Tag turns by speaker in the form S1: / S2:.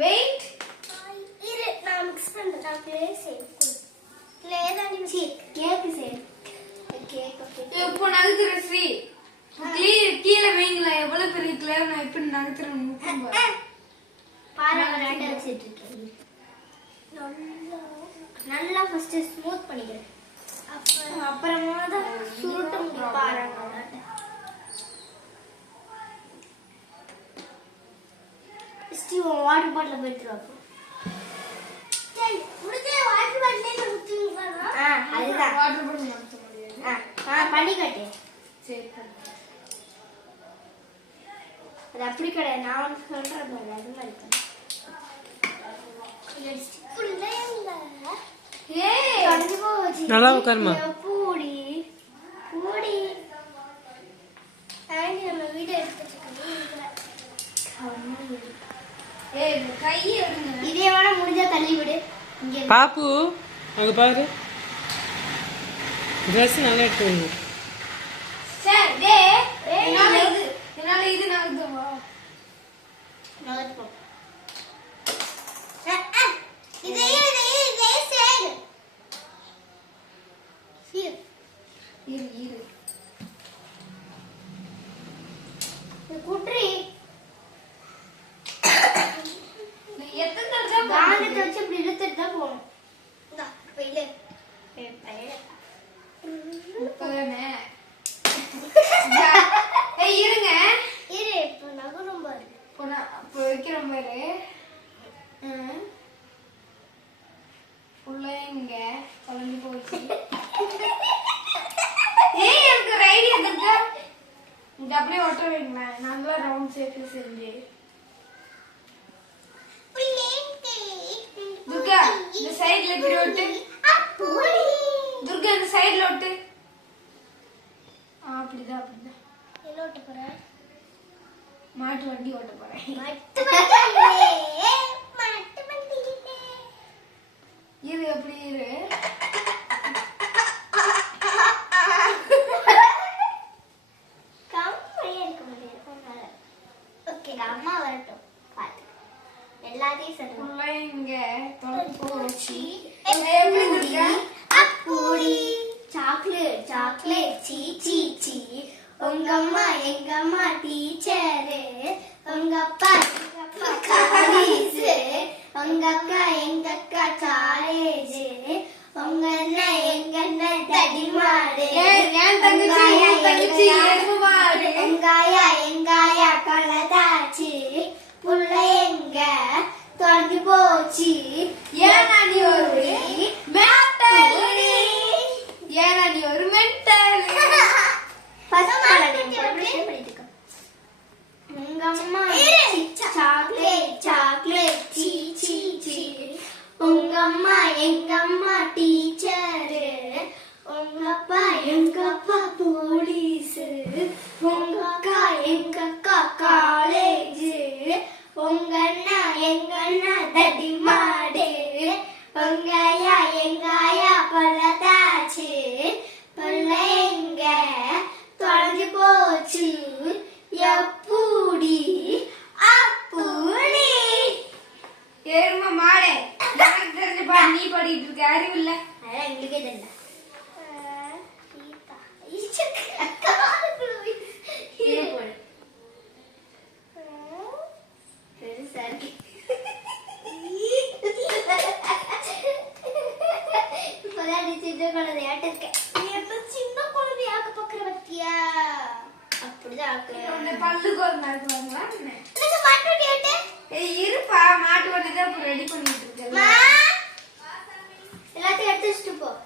S1: Wait
S2: இரு நான் mix பண்றேன். ப்ளே செய்யணும் ப்ளே தான் சி கேக் செய்யணும் கேக்
S1: இப்போ நகர்த்துற ஸ்ரீ கீழே கீழே வைங்களா எவ்வளவு பெரிய கிளேவ் நான் எப்படி நகர்த்துறேன்
S2: பாருங்க ரெண்டை வச்சிட்டு இருக்கேன். நல்லா நல்லா ஃபர்ஸ்ட் ஸ்மூத் பண்ணிக்கிறேன். அப்புறம் அப்புறமா தான் சுருட்ட முடியும் பாருங்க ஸ்டீவ் வாட்டர் பாட்டில் போயிட்டு வாப்போ அதுதான்
S1: வாட்டர் பாட்டில் நடத்த முடியாது
S2: ஆ, ஆ, பண்ணி காட்டு.
S1: சரி
S2: அது அப்படி கிடையாது. நான் சொல்றேன் பாரு அது மாதிரி.
S3: நல்லா உட்காருமா.
S1: ஏய் இந்த கையை எடுங்க
S2: இதே வேணா முடிஞ்சா தள்ளி விடு.
S3: பாப்பு அங்க பாரு ட்ரெஸ் நல்லா எடுத்து
S1: சரி டேய் என்னால இது என்னால இது.
S2: ஆ, ஆ. இதையும் இதையும் இதே இரு.
S1: இரு இரு
S2: இது குட்ரி
S1: நீ எத்தனை தடவை
S2: காந்தத்தை வச்சு இப்படி இழுத்துட்டு தான் போகணும் இந்தா, இப்ப இழு. இப்ப இழு.
S1: முப்பதானே ஏய் இருங்க
S2: இரு இப்ப நகரும் பாரு
S1: இப்போ நான் இப்போ வைக்கிறேன் பாரு ம். உள்ள இங்க குழம்பு போச்சு ஏய் எனக்கு ஒரு ஐடியா இருக்கு. இங்க அப்படியே ஒட்ட வைங்களேன் நல்லா ரவுண்ட் ஷேப்ல செஞ்சு துர்கா இந்த சைடுல இப்படி ஒட்டு. துர்கா இந்த சைடுல ஒட்டு. அப்படிதான் அப்படிதான்.
S2: என்ன ஓட்ட போற?
S1: மாட்டு வண்டி ஓட்ட போறேன். இரு எப்படி இரு.
S2: அம்மா வரட்டும். பாத்து. எல்லாத்தையும்
S1: இங்க தொலைச்சு போச்சு
S2: எப்படி சாக்லேட் சாக்லேட் சீ. சீ சீ உங்க அம்மா எங்க அம்மா டீச்சரு உங்க அப்பா எங்க அப்பா காலேஜ் உங்க அக்கா எங்க அக்கா காலேஜ் உங்க அண்ணன் எங்க அண்ணன் தடிமாடு. எங்காயா எங்காயா கலதாச்சு. புள்ள எங்க? தொலைஞ்சு போச்சு
S1: ஏன்னா நீ ஒரு மென்டல் ஏன்னா நீ ஒரு மென்டல்
S2: உங்க அம்மா சாக்லேட் சாக்லேட் சீ சீ சீ உங்க அம்மா எங்க அம்மா டீச்சரு உங்க அப்பா எங்க அப்பா போலீஸ் உங்க அக்கா எங்க அக்கா காலேஜ் உங்க அண்ணா எங்க அண்ணா தடி மாடு உங்க ஐயா எங்க ஐயா பள்ளத்தாச்சு பள்ள எங்க தொலைஞ்சு போச்சு எப்பூடி அப்பூடி
S1: எருமை மாடே எனக்கு தெரிஞ்ச பா நீ படிட்டு இருக்க அறிவு இல்ல
S2: அதான் எங்களுக்கே தெரியல இரு போடு. பெருசா இருக்கு. இப்பதான் நீ சின்ன குழந்தையாட்ட இருக்க. நீ என்ன சின்ன குழந்தையாக்க பாக்குற பத்தியா? அப்படிதான் ஆக்குறேன்.
S1: உன்னை பல்லுக்கு ஒரு நாள் வாங்கலாம்
S2: எனக்கு மாட்டு வண்டி ஓட்டு.
S1: ஏய் இருப்பா மாட்டு வண்டி தான் இப்போ ரெடி பண்ணிட்டு இருக்கேன்.
S2: this to book.